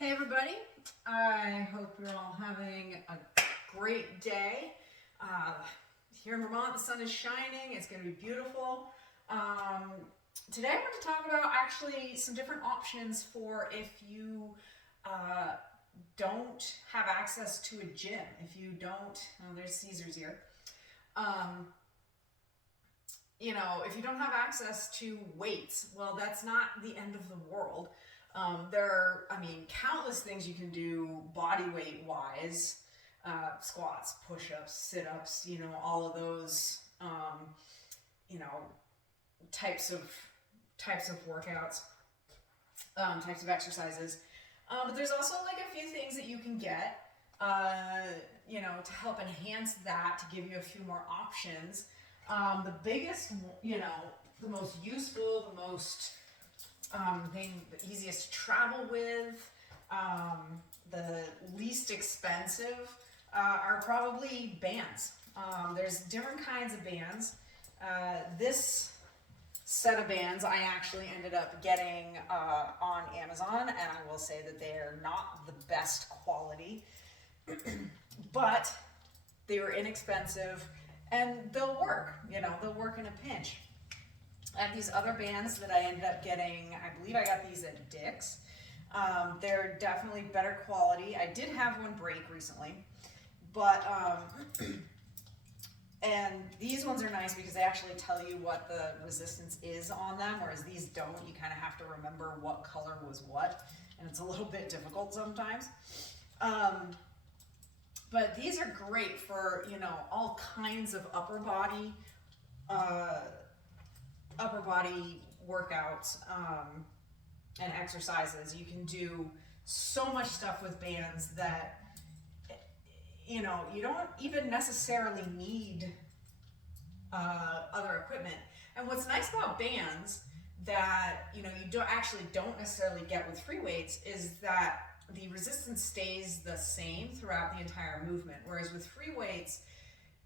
Hey everybody, I hope you're all having a great day. Here in Vermont, the sun is shining, it's going to be beautiful. Today I want to talk about actually some different options for if you don't have access to a gym. If you don't, oh, there's Caesar's here. If you don't have access to weights, well, that's not the end of the world. There are, countless things you can do body weight wise, squats, push-ups, sit-ups, all of those, types of workouts, types of exercises. But there's also like a few things that you can get, to help enhance that, to give you a few more options. The biggest, the most useful, the most thing, the easiest to travel with, the least expensive are probably bands. There's different kinds of bands. This set of bands I actually ended up getting on Amazon, and I will say that they are not the best quality, but they were inexpensive and they'll work, they'll work in a pinch. I have these other bands that I ended up getting. I believe I got these at Dick's. They're definitely better quality. I did have one break recently, but and these ones are nice because they actually tell you what the resistance is on them, whereas these don't. You kind of have to remember what color was what, and it's a little bit difficult sometimes. But these are great for, all kinds of upper body workouts and exercises. You can do so much stuff with bands that, you don't even necessarily need other equipment. And what's nice about bands that, you don't necessarily get with free weights is that the resistance stays the same throughout the entire movement. Whereas with free weights,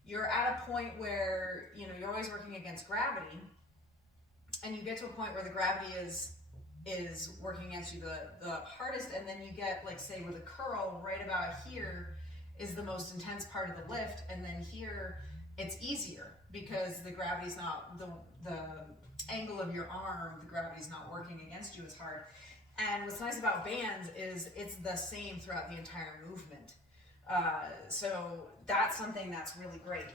you're at a point where, you're always working against gravity, and you get to a point where the gravity is working against you the hardest, and then you get, like, say with a curl, right about here is the most intense part of the lift, and then here it's easier because the gravity's not, the angle of your arm, the gravity's not working against you as hard. And what's nice about bands is it's the same throughout the entire movement. So that's something that's really great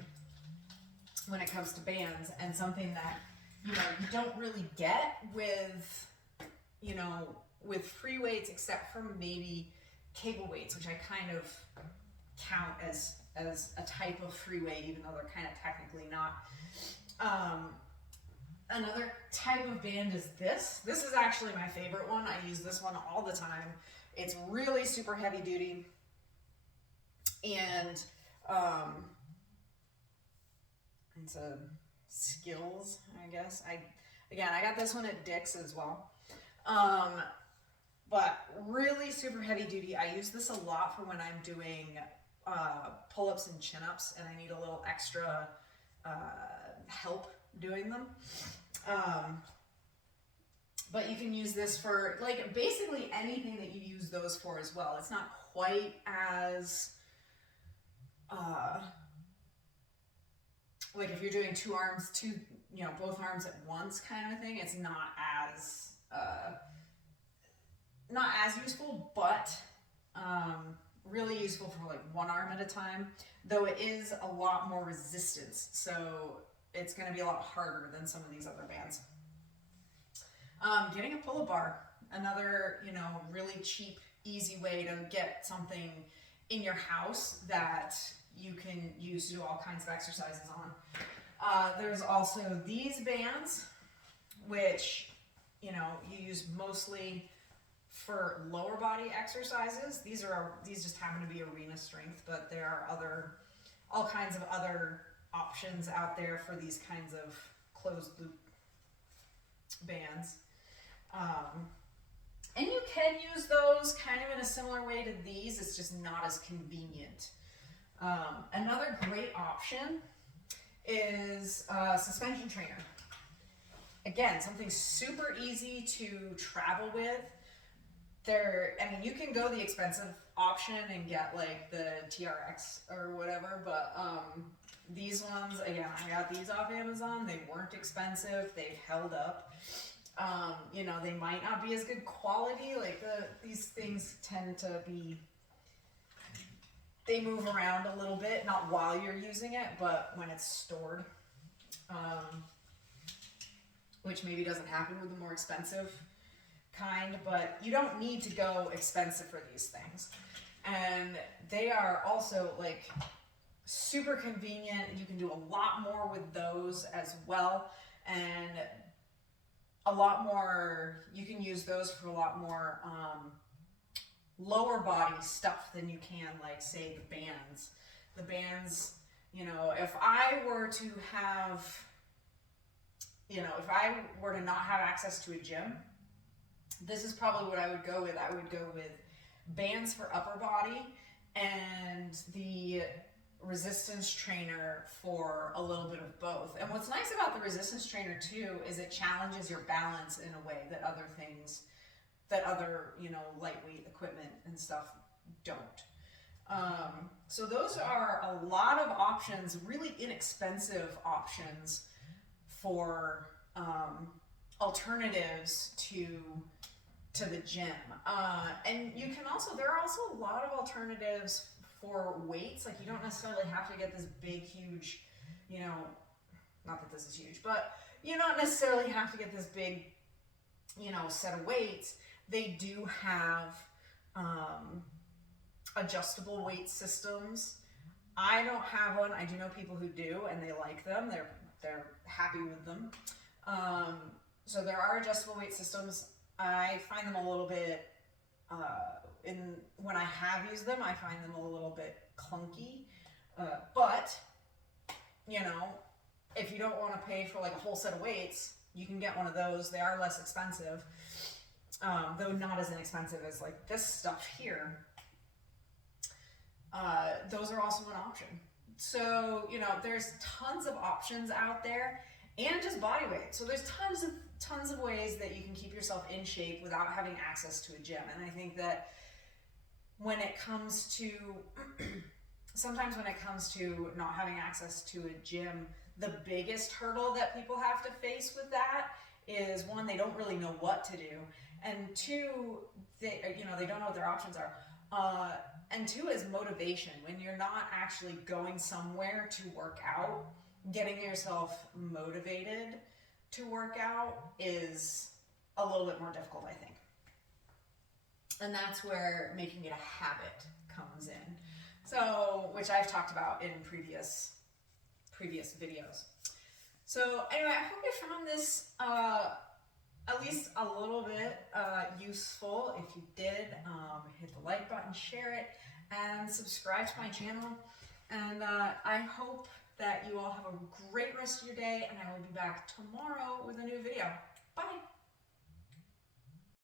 when it comes to bands, and something that, you don't really get with, with free weights, except for maybe cable weights, which I kind of count as a type of free weight, even though they're kind of technically not. Another type of band is this. This is actually my favorite one. I use this one all the time. It's really super heavy duty. And it's a Skills, I guess. I got this one at Dick's as well. But really super heavy duty. I use this a lot for when I'm doing pull-ups and chin-ups and I need a little extra help doing them. But you can use this for, like, basically anything that you use those for as well. It's not quite as, like if you're doing both arms at once kind of thing, it's not as useful, but really useful for like one arm at a time, though it is a lot more resistance. So it's going to be a lot harder than some of these other bands. Getting a pull-up bar, another, really cheap, easy way to get something in your house that you can use to do all kinds of exercises on. There's also these bands, which, you use mostly for lower body exercises. These just happen to be arena strength, but there are all kinds of other options out there for these kinds of closed loop bands. And you can use those kind of in a similar way to these. It's just not as convenient. Another great option is a suspension trainer. Again, something super easy to travel with I mean, you can go the expensive option and get like the TRX or whatever, but these ones, again, I got these off Amazon. They weren't expensive. They've held up. You know, they might not be as good quality. Like these things tend to be, they move around a little bit, not while you're using it, but when it's stored. Which maybe doesn't happen with the more expensive kind, but you don't need to go expensive for these things. And they are also like super convenient. You can do a lot more with those as well. And a lot more, you can use those for a lot more lower body stuff than you can, like, say, the bands. The bands, you know, if I were to have, you know, if I were to not have access to a gym, this is probably what I would go with. I would go with bands for upper body and the resistance trainer for a little bit of both. And what's nice about the resistance trainer too is it challenges your balance in a way that other things, that other, you know, lightweight equipment and stuff don't. So those are a lot of options, really inexpensive options for alternatives to the gym. And you can also, there are also a lot of alternatives for weights. Like, you don't necessarily have to get this big, huge, you know, not that this is huge, but you don't necessarily have to get this big, you know, set of weights. They do have adjustable weight systems. I don't have one. I do know people who do, and they like them. They're happy with them. So there are adjustable weight systems. I find them a little bit, when I have used them, I find them a little bit clunky. But, you know, if you don't want to pay for like a whole set of weights, you can get one of those. They are less expensive, though not as inexpensive as like this stuff here. Those are also an option. So, you know, there's tons of options out there, and just body weight. So there's tons of ways that you can keep yourself in shape without having access to a gym. And I think that when it comes to, sometimes when it comes to not having access to a gym, the biggest hurdle that people have to face with that is, one, they don't really know what to do. And two, they don't know what their options are. And two is motivation. When you're not actually going somewhere to work out, getting yourself motivated to work out is a little bit more difficult, I think. And that's where making it a habit comes in. So, which I've talked about in previous videos. So anyway, I hope you found this at least a little bit useful. If you did, hit the like button, share it, and subscribe to my channel. And I hope that you all have a great rest of your day, and I will be back tomorrow with a new video. Bye!